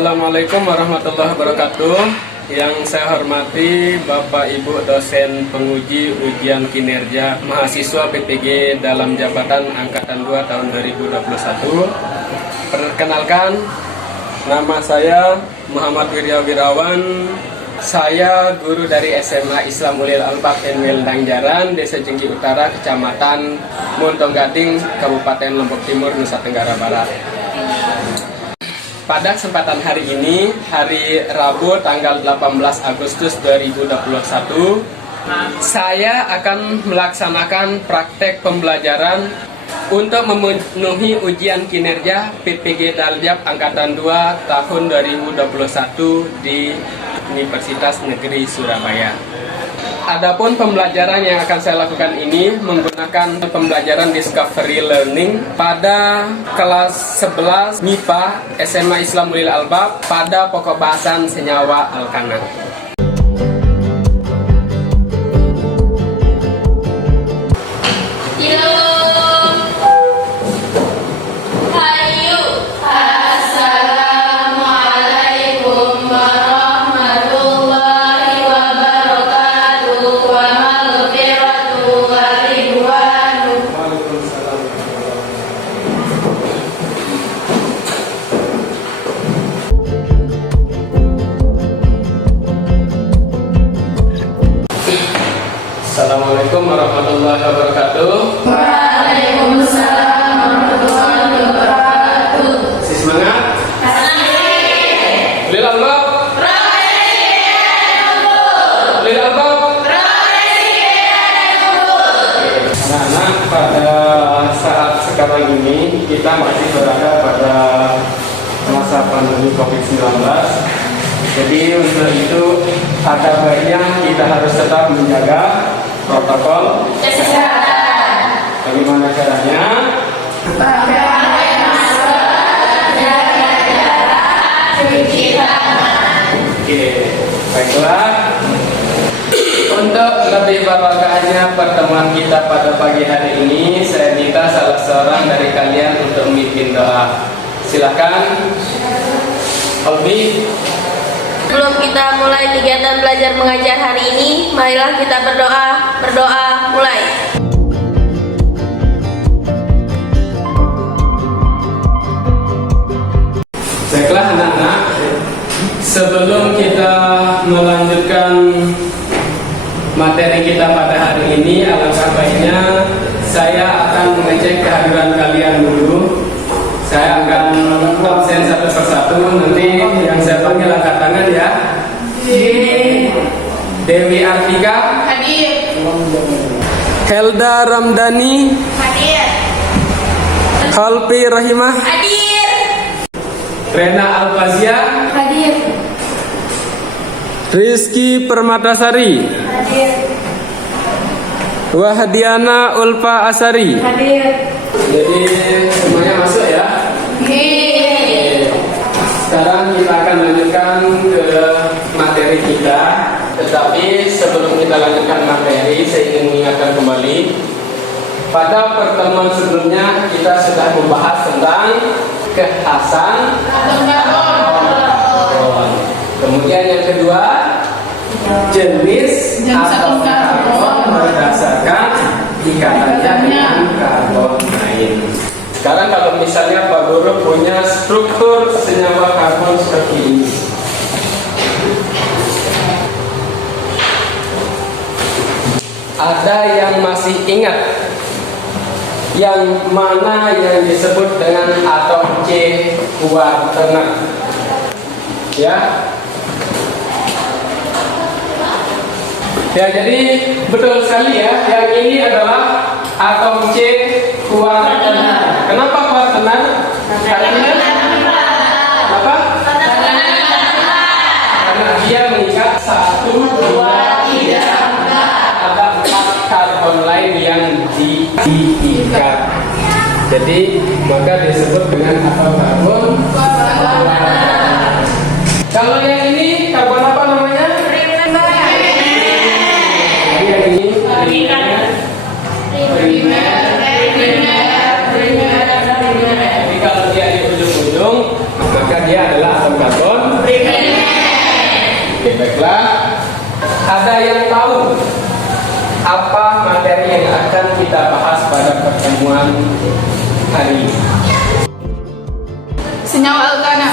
Assalamualaikum warahmatullahi wabarakatuh. Yang saya hormati Bapak Ibu dosen penguji ujian kinerja mahasiswa PPG dalam jabatan Angkatan 2 tahun 2021. Perkenalkan, nama saya Muhammad Wirya Wirawan. Saya guru dari SMA Islam Ulil Albab Enwil Dangjaran, Desa Jengki Utara, Kecamatan Montong Gading, Kabupaten Lombok Timur, Nusa Tenggara Barat. Pada kesempatan hari ini, hari Rabu tanggal 18 Agustus 2021, saya akan melaksanakan praktek pembelajaran untuk memenuhi ujian kinerja PPG Daljab Angkatan 2 tahun 2021 di Universitas Negeri Surabaya. Adapun pembelajaran yang akan saya lakukan ini menggunakan pembelajaran Discovery Learning pada kelas 11 MIPA SMA Islam Ulil Albab pada pokok bahasan senyawa alkana. Assalamualaikum warahmatullahi wabarakatuh. Waalaikumsalam warahmatullahi wabarakatuh. Si semangat. Ulil Albab. Ulil Albab. Anak-anak, pada saat sekarang ini kita masih berada pada masa pandemi COVID-19. Jadi untuk itu ada baiknya kita harus tetap menjaga protokol Kesehatan. Bagaimana caranya? Pakai masker, jaga jarak, cuci tangan. Oke, baiklah. Untuk lebih barokahnya pertemuan kita pada pagi hari ini, saya minta salah seorang dari kalian untuk memimpin doa. Silakan. Albi. Sebelum kita mulai kegiatan belajar mengajar hari ini, marilah kita berdoa. Berdoa, mulai. Baiklah anak-anak, sebelum kita melanjutkan materi kita pada hari ini, alangkah baiknya saya akan mengecek kehadiran kalian dulu. Saya akan absen satu persatu, nanti yang saya panggil angkat tangan ya. Dewi Artika. Hadir. Helda Ramdhani. Hadir. Halpi Rahimah. Hadir. Rena Alfazia. Hadir. Rizky Permatasari. Hadir. Wahdiana Ulfa Asari. Hadir. Jadi semuanya masuk ya. Sekarang kita akan lanjutkan ke materi kita. Tetapi sebelum kita lanjutkan materi, saya ingin mengingatkan kembali, pada pertemuan sebelumnya kita sudah membahas tentang kekhasan karbon. Kemudian yang kedua, jenis atom karbon berdasarkan ikatannya dengan karbon lain. Sekarang kalau misalnya Pak Guru punya struktur senyawa karbon seperti ini. Ada yang masih ingat yang mana yang disebut dengan atom C kuartener? Ya. Ya, jadi betul sekali ya. Yang ini adalah atom C kuartener. Kenapa kuartener? Apa? Karena dia mengikat 1, 2, 3, ada 4 karbon lain yang diikat. Jadi maka disebut dengan atom karbon kuartener. Kalau yang ini karbon apa namanya? Yang ini Jadi kalau dia di ujung-ujung, maka dia adalah atom karbon baiklah. Ada yang tahu apa materi yang akan kita bahas pada pertemuan hari ini? Senyawa alkana.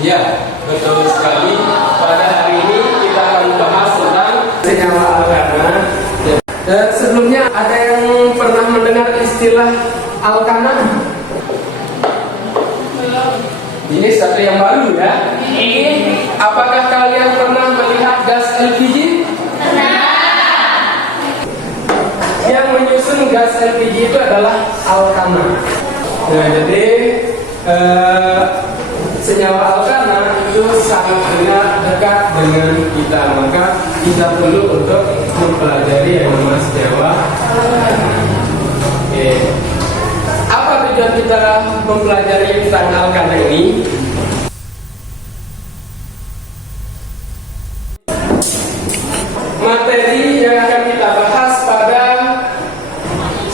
Ya, betul sekali. Pada hari ini kita akan membahas tentang senyawa alkana. Dan sebelumnya ada yang pernah mendengar istilah alkana? Ini satu yang baru ya. Apakah kalian pernah melihat gas LPG? Yang menyusun gas LPG itu adalah alkana. Nah, jadi senyawa alkana itu sangat dekat dengan kita, maka kita perlu untuk mempelajari yang namanya senyawa alkana. Oke. Apa tujuan kita mempelajari tentang alkana ini? Materi yang akan kita bahas pada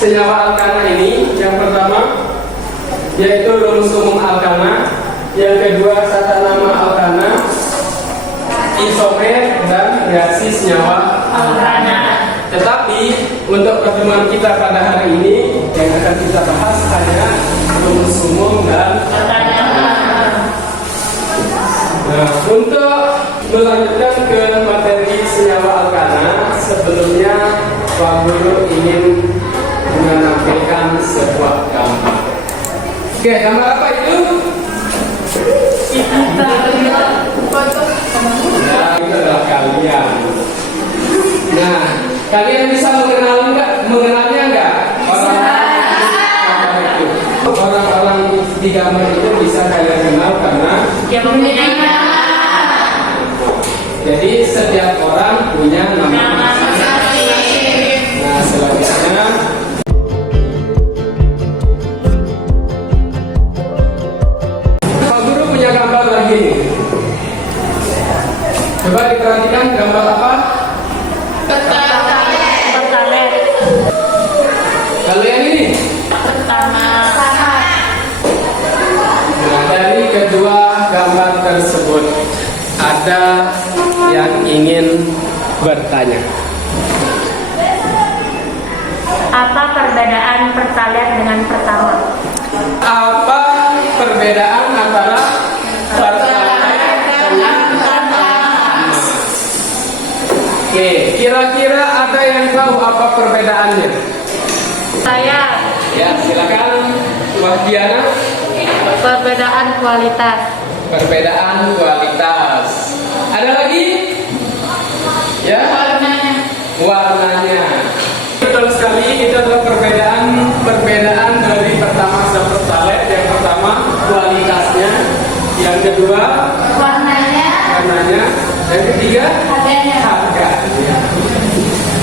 senyawa alkana ini, yang pertama yaitu rumus umum alkana, yang kedua tata nama alkana, isomer dan reaksi senyawa alkana. Tetapi untuk pertemuan kita pada hari ini yang akan kita bahas hanya rumus umum dan tata nama. Nah, untuk melanjutkan ke materi senyawa alkana, sebelumnya Pak Guru ingin menampilkan sebuah gambar. Oke, gambar apa itu? Nah, itu adalah kalian. Nah, kalian bisa mengenalnya nggak? Orang-orang di gambar itu bisa kalian kenal karena jadi setiap orang punya nama masing-masing. Nah, selanjutnya Pak Guru punya gambar lagi. Coba diperhatikan gambar apa? Pertalet. Kalau yang ini? Nah, dari kedua gambar tersebut ada yang ingin bertanya. Apa perbedaan pertalet dengan pertama? Apa perbedaan antara pertalite dengan pertamax? Oke, kira-kira ada yang tahu apa perbedaannya? Saya. Ya, silakan Wahdiana. Perbedaan kualitas. Perbedaan kualitas. Ada lagi? Ya. Warnanya. Betul sekali, itu adalah perbedaan dari pertamax dan pertalite. Yang pertama kualitasnya, yang kedua warnanya, yang ketiga harganya.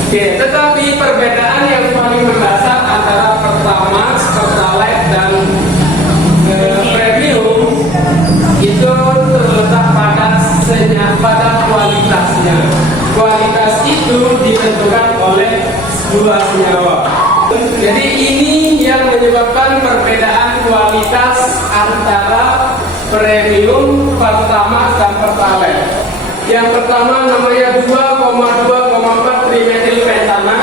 Oke, tetapi perbedaan yang paling mendasar antara pertamax, pertalite dan premium itu terletak pada kualitasnya. Kualitas itu ditentukan oleh dua senyawa. Jadi ini yang menyebabkan perbedaan kualitas antara premium, pertamax dan pertalite. Yang pertama namanya 2,2,4 trimetylpentana.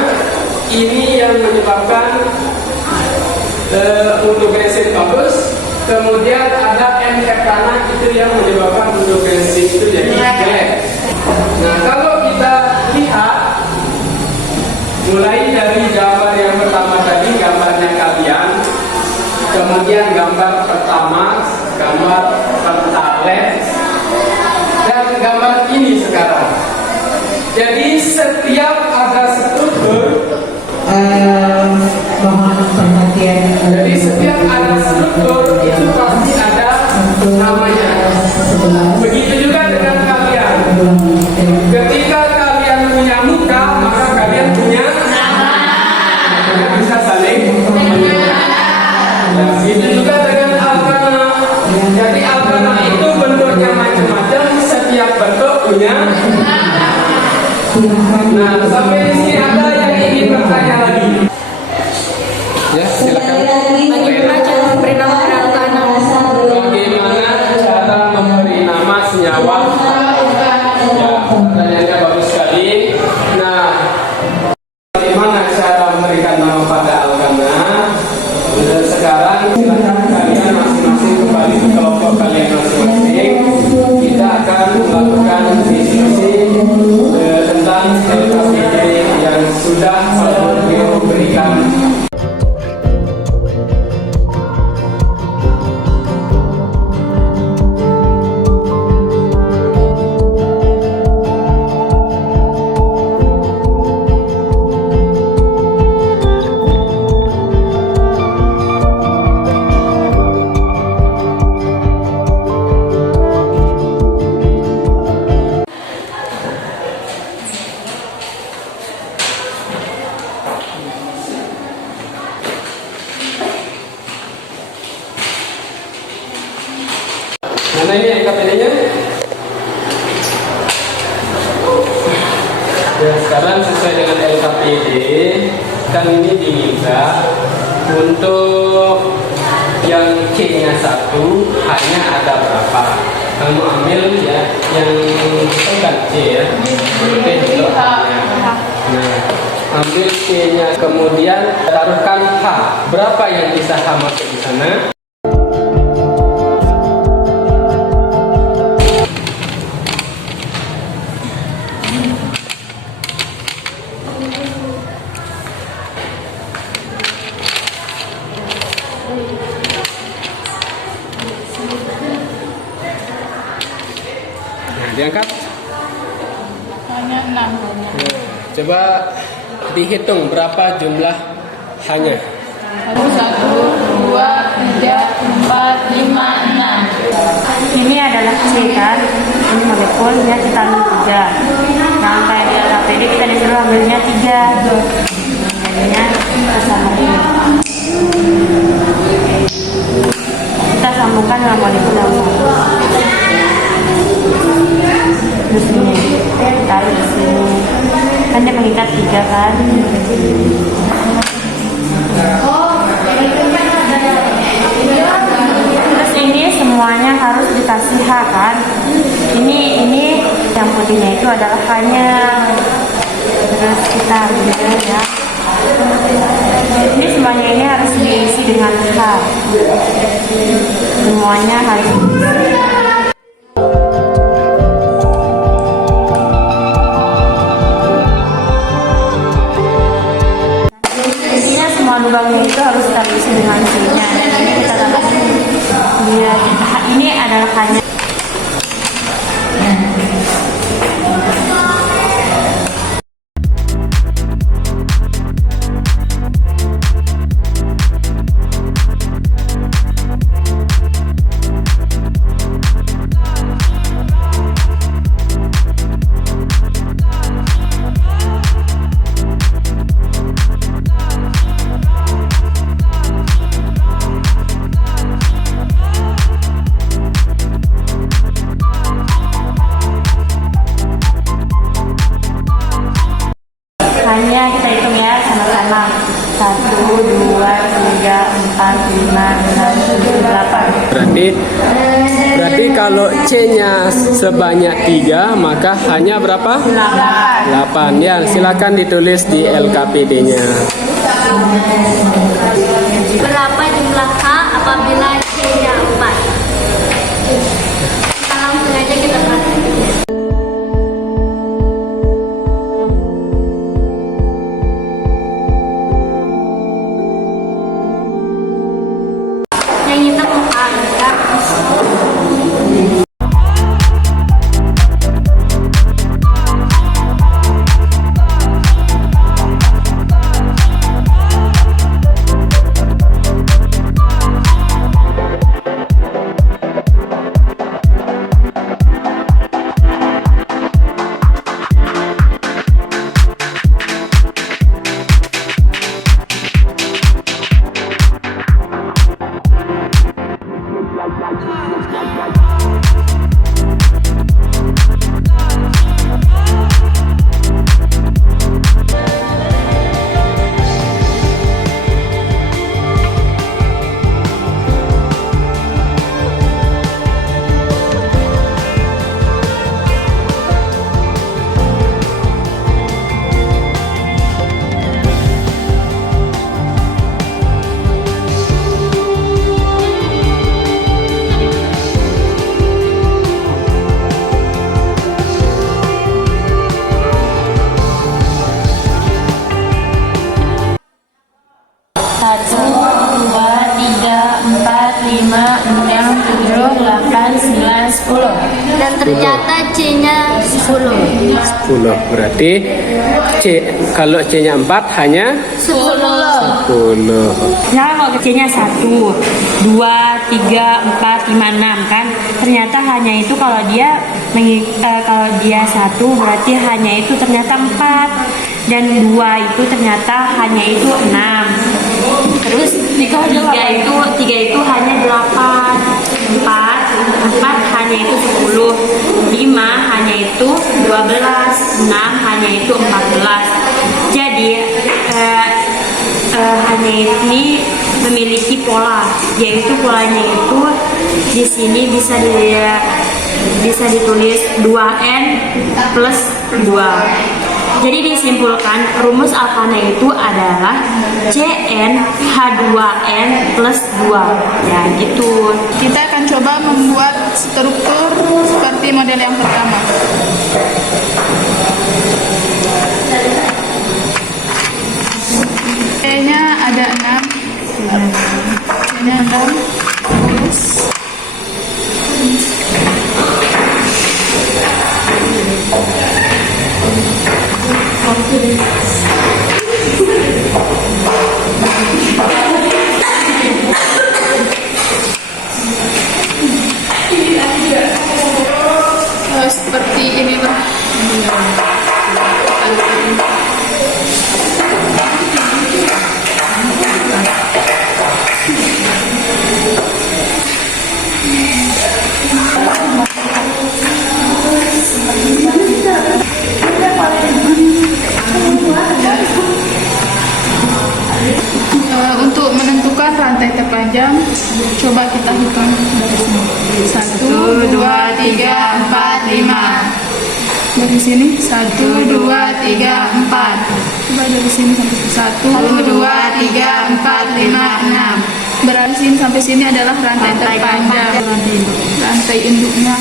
Ini yang menyebabkan undogensin bagus. Kemudian ada N-heptana, itu yang menyebabkan undogensin itu jadi jelek. Nah, kalau kita lihat mulai dari gambar yang pertama tadi, gambarnya kalian, kemudian gambar pertama, gambar pertalite, dan gambar ini sekarang. Jadi setiap ada struktur, jadi setiap ada struktur itu pasti ada namanya. Begitu juga dengan kalian. Ketika kalian punya muka, maka kalian punya nama. Bisa saling mengenal. Begitu juga dengan alkana. Jadi alkana itu bentuknya macam-macam, setiap bentuk punya. Nah, sampai di sini ada yang ingin bertanya lagi. Ya, silakan. Bagaimana cara memberi nama alkana? Bagaimana cara memberi nama senyawa? pertanyaannya bagus sekali. Nah, bagaimana cara memberikan nama pada alkana? Sekarang silakan kalian masing-masing kembali ke kelompok kalian masing-masing. Kita akan melakukan diskusi tentang LKPD yang sudah Pak Guru berikan. Mana ini LKPD-nya? Ya, sekarang sesuai dengan LKPD, kan ini diminta untuk yang C-nya 1 hanya ada berapa? Kamu ambil ya yang bukan C ya. C itu hanya. Nah, ambil C-nya kemudian taruhkan H. Berapa yang bisa H masuk di sana? Diangkat. Hanya 6. Coba dihitung berapa jumlah hanya. 1, 2, 3, 4, 5, 6. Ini adalah C kan, ini molekul ya, kita ambil 3. Nah, kayak di LKPD kita disuruh ambilnya 3. Jadinya kita sambungin. Kita sambungkan dengan molekul yang sama. Terus ini taruh di sini. Kan dia mengikat 3 kan. Terus ini semuanya harus dikasih H kan. Ini yang putihnya itu adalah H-nya. Terus kita ambil ya. Ini semuanya ini harus diisi dengan H. Semuanya harus diisi. Lubangnya itu harus kita isi dengan C-nya. Ini kita tambahkan dia. Ini adalah hanya kita hitung ya sama-sama. 1, 2, 3, 4, 5, 6, 7, 8. Berarti kalau C-nya sebanyak 3, maka hanya berapa? 8. Ya, silakan ditulis di LKPD-nya. Berapa jumlah H apabila C-nya 4? Kita langsung aja kita praktekin. Yang kita mau angkat. Ternyata C-nya 10. 10. Berarti kalau C-nya 4 hanya 10. Nah, kalau C-nya 1, 2, 3, 4, 5, 6 kan. Ternyata hanya itu kalau dia 1 berarti hanya itu ternyata 4. Dan 2 itu ternyata hanya itu 6. Terus 3 itu hanya 8. 4 hanya itu 10. 5 hanya itu 12. 6 hanya itu 14. Jadi hanya ini memiliki pola, yaitu polanya itu di sini bisa ditulis 2n plus 2. Jadi disimpulkan rumus alkana itu adalah Cn H2n plus 2. Ya gitu. Kita akan coba membuat struktur seperti model yang pertama. C-nya ada 6. C-nya 6. Terus seperti inilah. Untuk menentukan rantai terpanjang, coba kita hitung dari sini. 1, 2, 3, 4, 5. Dari sini 1, 2, 3, 4. Coba dari sini sampai 1, 2, 3, 4, 5, 6. Berarti sini sampai sini adalah rantai terpanjang. Rantai induknya.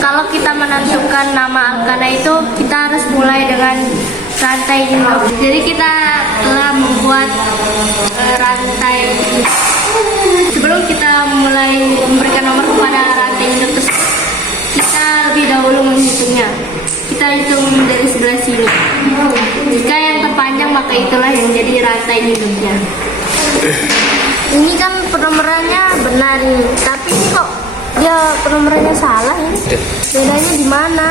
Kalau kita menentukan nama alkana itu, kita harus mulai dengan rantai induk. Jadi kita telah membuat rantai. Sebelum kita mulai memberikan nomor kepada rantai induk tersebut, kita lebih dahulu menghitungnya. Kita hitung dari sebelah sini. Jika yang terpanjang maka itulah yang jadi rantai induknya. Ini kan penomorannya benar nih, tapi ini kok dia penomorannya salah ini. Bedanya di mana?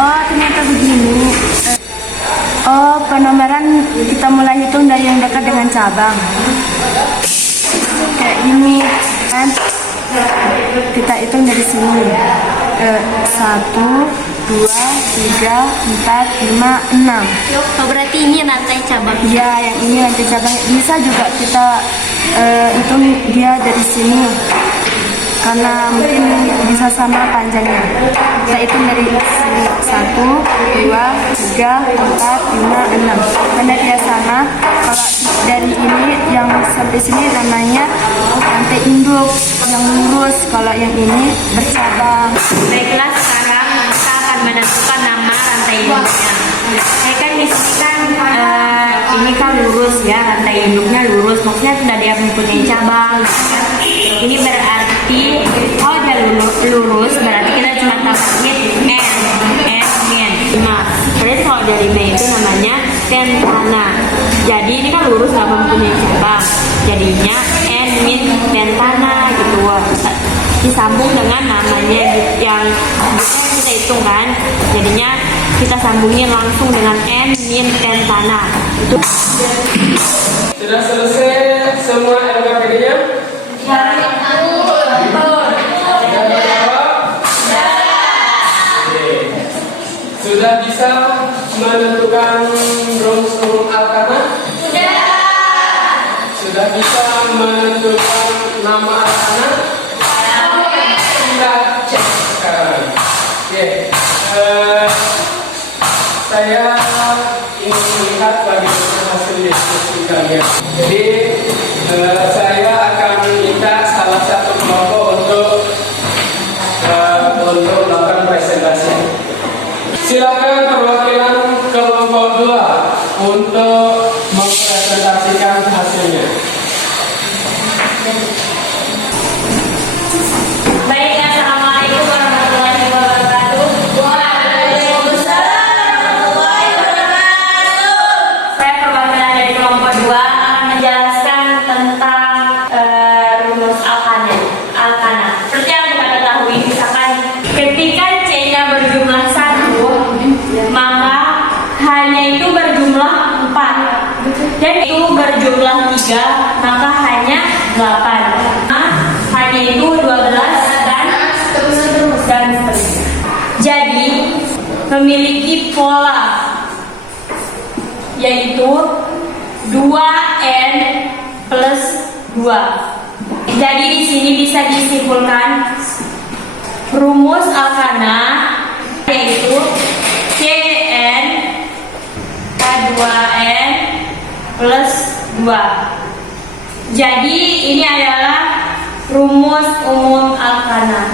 Oh, ternyata begini. Oh, penomoran kita mulai hitung dari yang dekat dengan cabang. Kayak ini kan. Kita hitung dari sini. 1, 2, 3, 4, 5, 6. Oh, berarti ini rantai cabang. Ya, yang ini rantai cabang. Bisa juga kita hitung dia dari sini. Karena mungkin bisa sama panjangnya. Kita hitung dari sini 1, 2, 3, 4, 5, 6. Karena dia sama. Kalau dari ini yang sampai sini namanya rantai induk yang lurus. Kalau yang ini bercabang. Baiklah, sekarang kita akan menentukan nama rantai induknya. Saya kan di sini kan ini kan lurus ya, rantai induknya lurus. Maksudnya sudah dia mempunyai cabang. Ini berarti kalau dia lurus berarti kita cuma tambahnya n. Nah, berarti kalau dari M itu namanya pentana. Jadi ini kan lurus nggak mempunyai cabang. Jadinya n pentana gitu. Disambung dengan namanya yang kita hitung kan. Jadinya kita sambungin langsung dengan n pentana. Itu. Sudah selesai semua LKPD-nya? Sudah bisa menentukan rumus alkana? Sudah bisa menentukan nama alkana? Kita cek sekarang. Oke. Saya ingin melihat bagaimana hasil diskusi kalian. Jadi saya akan minta salah satu kelompok untuk melakukan presentasi. Silakan perwakilan kelompok 2 untuk mempresentasikan hasil selanjutnya. Baik, assalamualaikum warahmatullahi wabarakatuh. Waalaikumsalam warahmatullahi wabarakatuh. Saya perwakilan dari kelompok 2 akan menjelaskan tentang rumus Alkana. Seperti yang kita ketahui, misalkan ketika C-nya berjumlah 1, maka H-nya itu berjumlah 4, dan itu berjumlah 3, maka hanya 8. Hanya itu 12 dan seterusnya. Jadi memiliki pola yaitu 2n plus 2. Jadi di sini bisa disimpulkan rumus Alkana yaitu Cn K2n plus 2. Jadi ini adalah rumus umum Alkana.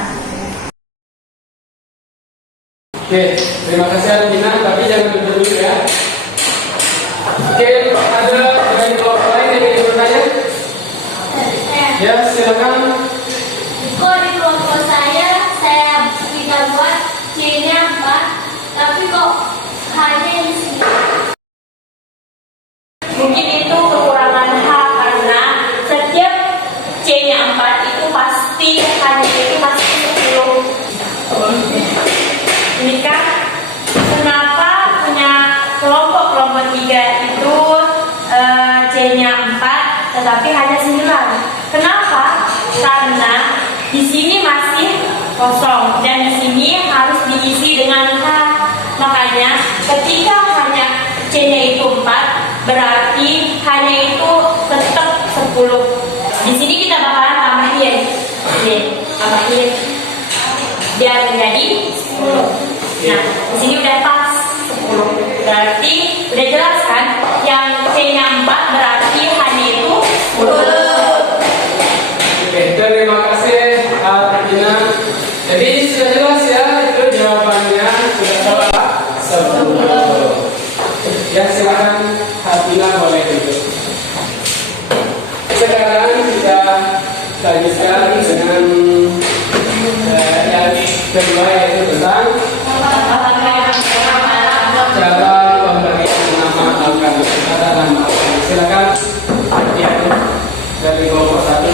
Oke, terima kasih Arjina, tapi jangan dulu ya. Oke, ada dari kelompok lain yang ingin bertanya? Ya, silakan. Kok di kelompok saya kita buat C-nya 4, tapi kok hanya di sini. Mungkin itu kekurangan H karena setiap C-nya 4 itu pasti hanya itu pasti 10. Ini kan kenapa punya kelompok 3 itu C-nya 4 tetapi hanya 9. Kenapa? Karena di sini masih kosong dan di sini harus diisi dengan H. Makanya ketika hanya C-nya itu 4, berarti hanya itu tetap 10. Di sini kita bakalan tambahin. Oke, tambahin biar menjadi 10. Nah, di sini udah pas 10. Berarti udah jelas kan? Yang C-nya 4 berarti hanya itu 10. Oke, terima kasih Arjina. Jadi sudah jelas ya, itu jawabannya sudah salah 10. Ya, silakan Arjina boleh duduk. Sekarang kita lanjutkan dengan yang kedua yaitu tentang cara pemberian nama Alkana. Ada nama Alkana. Silakan ya, dari kelompok 1.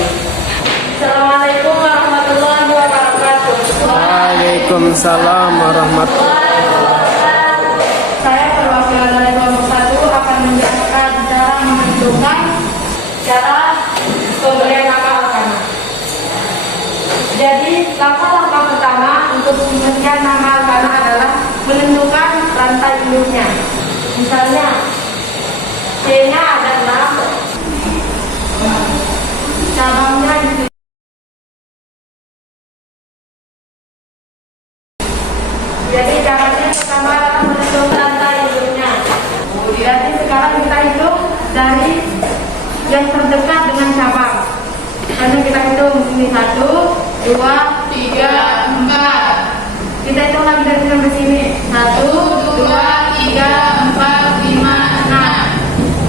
Assalamualaikum warahmatullahi wabarakatuh. Waalaikumsalam warahmatullahi wabarakatuh. Saya perwakilan dari kelompok 1 akan menjelaskan cara menentukan cara pemberian nama Alkana. Jadi langkah-langkah pertama untuk pemberian nama Alkana adalah menentukan rantai induknya. Misalnya C-nya ada 6, cabangnya di sini. Jadi caranya pertama adalah menentukan rantai induknya. Jadi sekarang kita hitung dari yang terdekat dengan cabang. Lalu kita hitung ini 1, 2, 3, 4. Kita hitung lagi dari sampai sini 1, 2, 3, 4, 5, 6.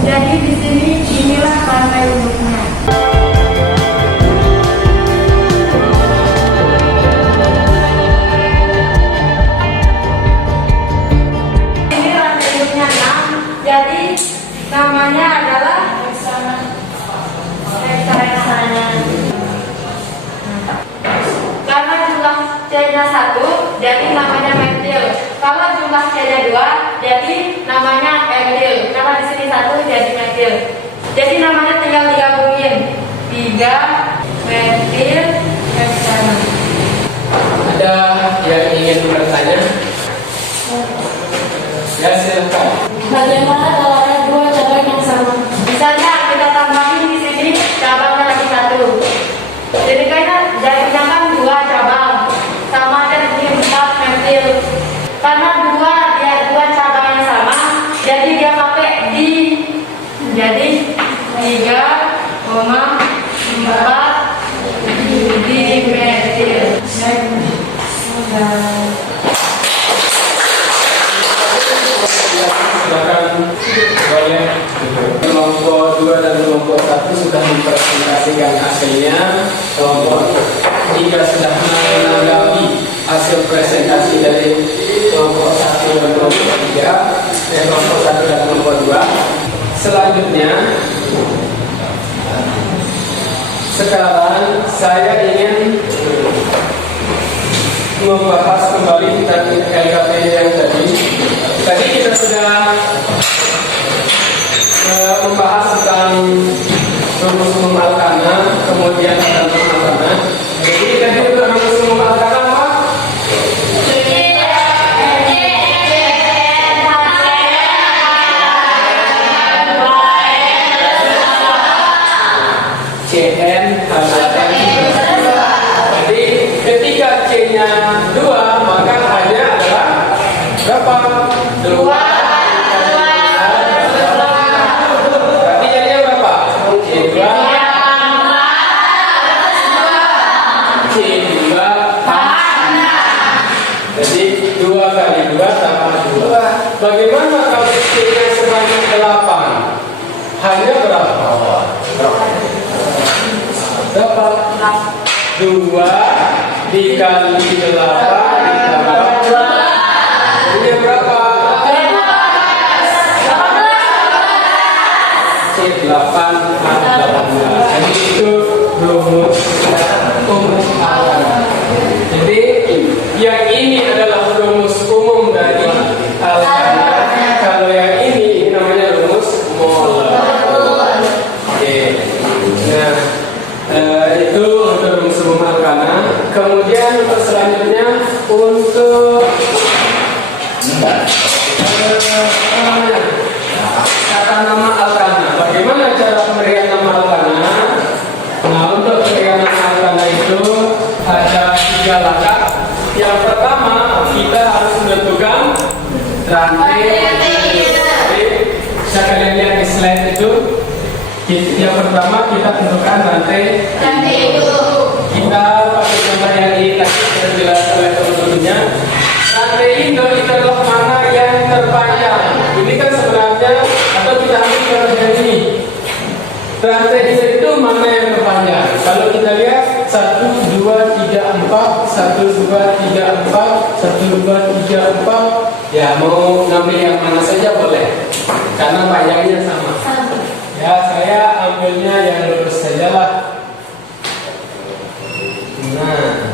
Jadi di sini inilah rantai induknya. Ini rantai induknya 6. Jadi namanya adalah heksahenana. Karena jumlah C-nya 1, jadi namanya metil. Kalau jumlah C-nya 2, jadi namanya etil. Karena di sini 1 jadi metil. Jadi namanya tinggal digabungin 3 metil heksahenana. Ada yang ingin bertanya? Ya, silakan. Bagaimana kalau ada 2 cabang yang sama? Misalnya kita tambahin di sini cabangnya lagi 1. Jadi kayaknya jadinya kan 2 cabang. Sama aja di sini 4 metil. Karena 2 cabang yang sama, jadi dia pakai di. Jadi 3,4 di metil. Silakan boleh. kelompok 2 dan kelompok 1 sudah mempresentasikan hasilnya. Kelompok 3 sudah menanggapi hasil presentasi dari kelompok 1 dan kelompok 3, kelompok 1 dan kelompok 2. Selanjutnya, sekarang saya ingin membahas kembali tentang LKP yang tadi. Tadi kita sudah membahas tentang rumus umum alkana, kemudian tentang alkana. Jadi tadi untuk rumus umum alkana apa? CN HCN. Jadi ketika C-nya 2, maka hanya adalah berapa? 2. Berarti jadinya berapa? C2 C2 Jadi 2 kali 2 tambah 2. Bagaimana kalau C-nya sebanyak 8? Hanya berapa? Dapat 2 dikali 8 ditambah 2. Ini berapa? C8 18. Jadi itu rumus umum alkana. Jadi yang ini adalah rumus umum dari alkana. Kalau yang ini namanya rumus molar. Oke. Nah, itu untuk rumus umum alkana. Kemudian untuk selanjutnya untuk kata nama alkana. Bagaimana cara pemberian nama alkana? Nah, untuk pemberian nama alkana itu ada 3 langkah. Yang pertama, kita harus menentukan rantai. Bisa kalian lihat di slide itu. Yang pertama kita tentukan rantai itu. Kita pakai contoh yang ini tadi terjelaskan oleh teman-temannya. Rantai itu adalah mana yang terpanjang. Ini kan sebenarnya, atau kita ambil contoh yang ini. Rantai itu mana yang terpanjang. Kalau kita lihat 1, 2, 3, 4, 1, 2, 3, 4, 1, 2, 3, 4. Ya, mau ngambil yang mana saja boleh, karena panjangnya sama. Ya, saya ambilnya yang lurus saja lah. Nah,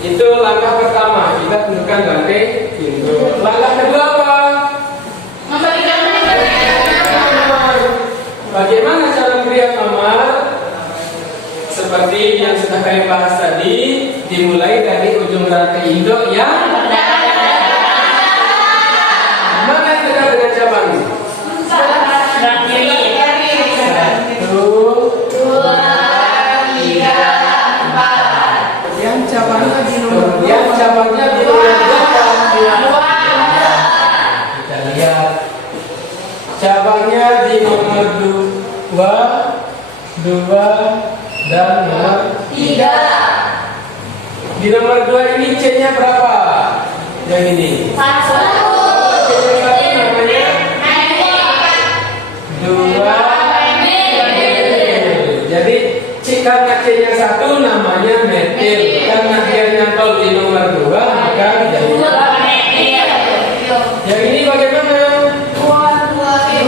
itu langkah pertama, kita tentukan rantai pintu. Langkah kedua apa? Bagaimana cara memberi nomor? Seperti yang sudah kalian bahas tadi, dimulai dari ujung rantai induk yang mana yang dekat dengan cabang? 1, 2, 3, 4. Yang cabangnya di nomor 2. Yang cabangnya di nomor 2. Kita lihat cabangnya di nomor 2, dan nomor 3. Di nomor 2 ini C-nya berapa? Yang ini. 1. C-nya 1 namanya 2. Jadi karena C-nya 1 namanya metil. Karena dia nyantol di nomor 2, maka jadi 2 metil. Yang ini bagaimana? 2 metil.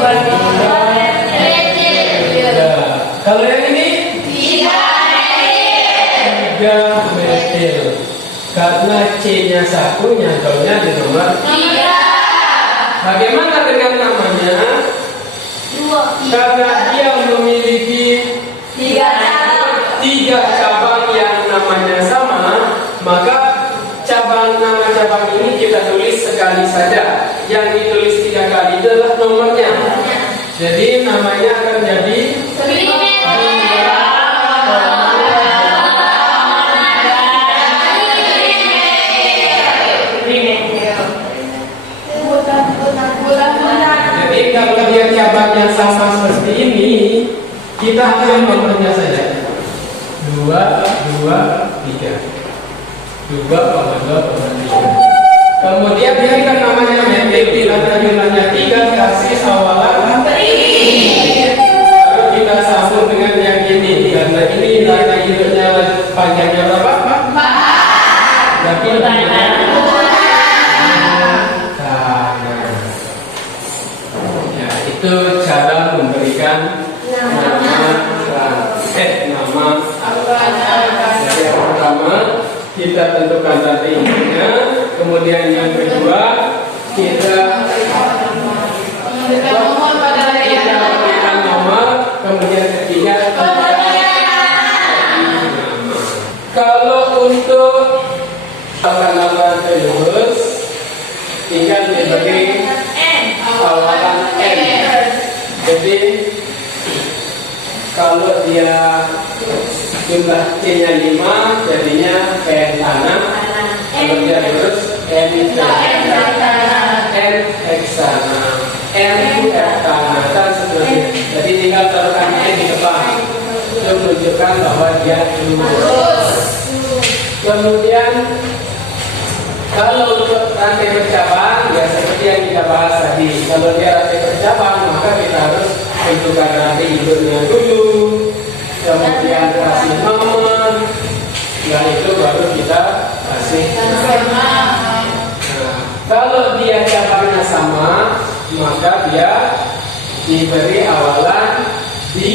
Kalau yang ini 3 metil. Karena C-nya 1 nyantolnya di nomor 3. Bagaimana dengan namanya? 2. Karena dia memiliki 3 cabang yang namanya sama, maka nama cabang ini kita tulis sekali saja. Yang ditulis 3 kali itu adalah nomornya. Jadi namanya akan jadi Jadi kalau dia cabangnya sama seperti ini, kita ambil nomornya saja. 2, 2, 3. 2, 2, 3. Kemudian ini kan namanya metil, bila jumlahnya 3 kasih awalan 3. Lalu kita sambung dengan yang ini, karena ini rantai induknya panjangnya berapa? 4. Berarti ya, itu cara memberikan nama Jadi yang pertama kita tentukan rantai induknya, kemudian yang kedua kita Memberikan nomor pada rantai yang berikan nomor, kemudian ketiga kalau untuk nama lurus tinggal diberi awalan N. Jadi kalau dia jumlah C-nya 5 jadinya N tanah, kalau dia lurus N heksana, N tanah dan seterusnya. Jadi tinggal taruhkan N di depan untuk menunjukkan bahwa dia lurus. Kemudian kalau untuk rantai bercabang ya seperti yang kita bahas tadi, kalau dia rantai bercabang maka kita harus tentukan rantai induknya dulu, kemudian kasih nomor, setelah itu baru kita kasih nama. Kalau dia cabangnya sama maka dia diberi awalan di,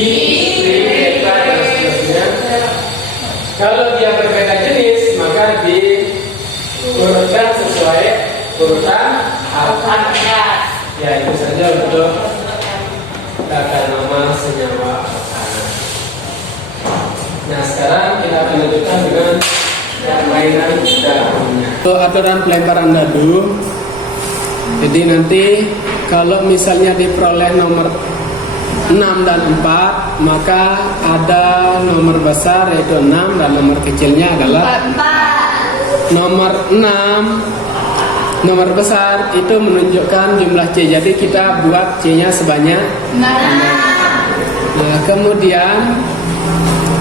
dan seterusnya. Kalau dia berbeda jenis maka diurutkan sesuai urutan alfabet. Ya itu saja untuk tata nama senyawa organik. Nah sekarang kita akan lanjutkan dengan permainan dadunya. Untuk aturan pelemparan dadu, jadi nanti kalau misalnya diperoleh nomor 6 dan 4 maka ada nomor besar yaitu 6 dan nomor kecilnya adalah 4. Nomor 6 nomor besar itu menunjukkan jumlah C, jadi kita buat C nya sebanyak 6. Nah kemudian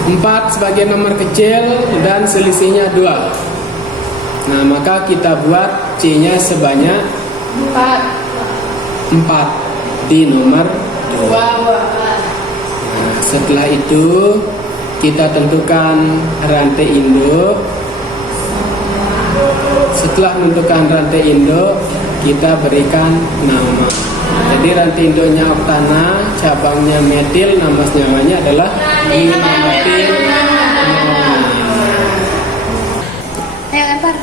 4 sebagai nomor kecil dan selisihnya 2. Nah maka kita buat C nya sebanyak 4 di nomor 2. Nah, setelah itu kita tentukan rantai induk. Setelah menentukan rantai induk, kita berikan nama. Jadi rantai induknya oktana, cabangnya metil, nama senyawanya adalah dimetil. Ayo lempar.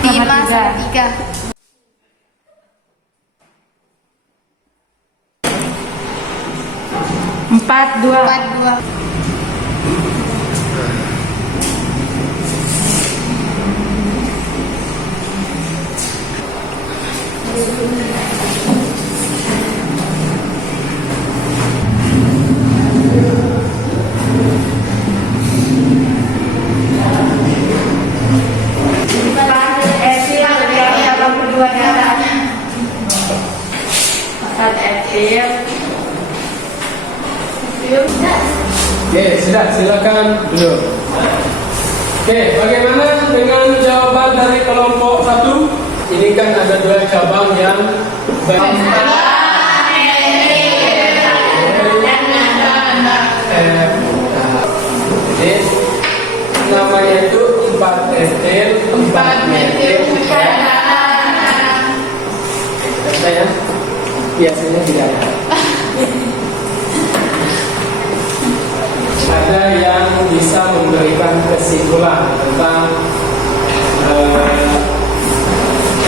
5/3. 4-2. 4/2. Oke, sudah silakan duduk. Oke, bagaimana dengan jawaban dari kelompok 1? Ini kan ada 2 cabang yang jadi namanya itu 4 etil, 4 metil, ya. Biasanya tidak ada. Ada yang bisa memberikan kesimpulan tentang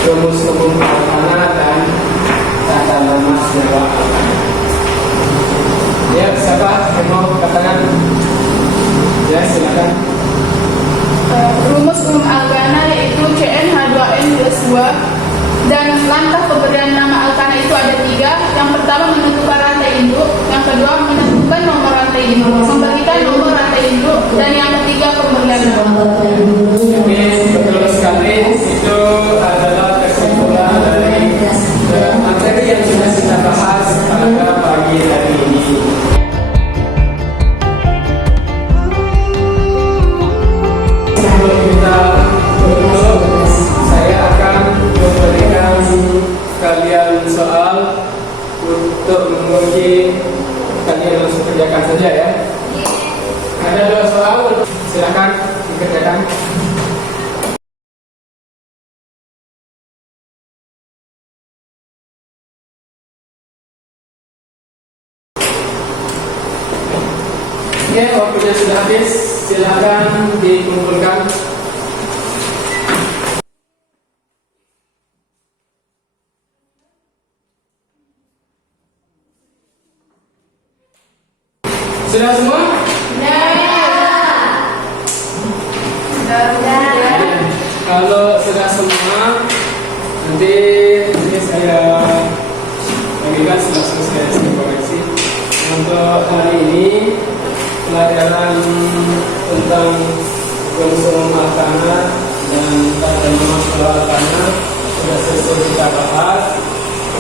rumus umum alkana dan tata nama senyawa alkana. Ya, siapa yang mau katakan? Ya, silakan. Rumus umum alkana yaitu CnH2n+2 dan langkah pemberian nama alkana itu ada 3. Yang pertama menentukan rantai induk, yang kedua menentukan nomor rantai induk, memberikan nomor rantai induk, dan yang ketiga pemberian nama. Betul sekali, itu adalah kesimpulan dari materi yang sudah kita bahas pada pagi hari ini. Sebelum kita tutup, silakan dikerjakan. Oke, waktunya sudah habis. Silakan dikumpulkan. Sudah semua? Kalau sudah semua, nanti ini saya bagikan sudah selesai saya koreksi. Untuk hari ini pelajaran tentang konsum makanan dan tata nama makanan sudah selesai kita bahas.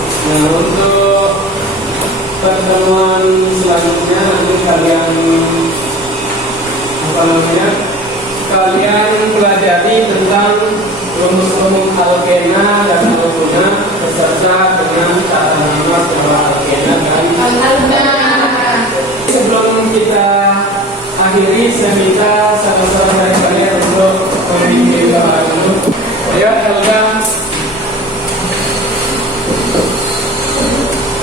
Nah, untuk pertemuan selanjutnya nanti kalian pelajari tentang rumus-rumus alkena dan alkena beserta dengan tata nama sebuah alkena dan alkena. Sebelum kita akhiri, saya minta sama-sama dari kalian untuk memiliki doa dulu. Ayo, Helga.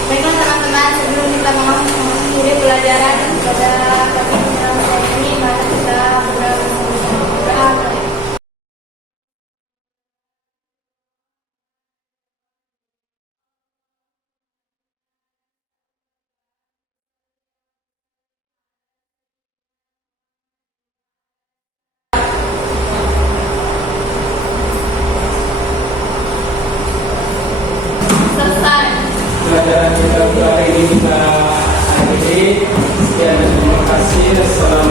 Baiklah teman-teman, sebelum kita mengakhiri pelajaran pada pagi ini, mari kita berdoa. Selesai. Pelajaran kita hari ini kita akhiri. Sekian dan terima kasih. Assalamualaikum.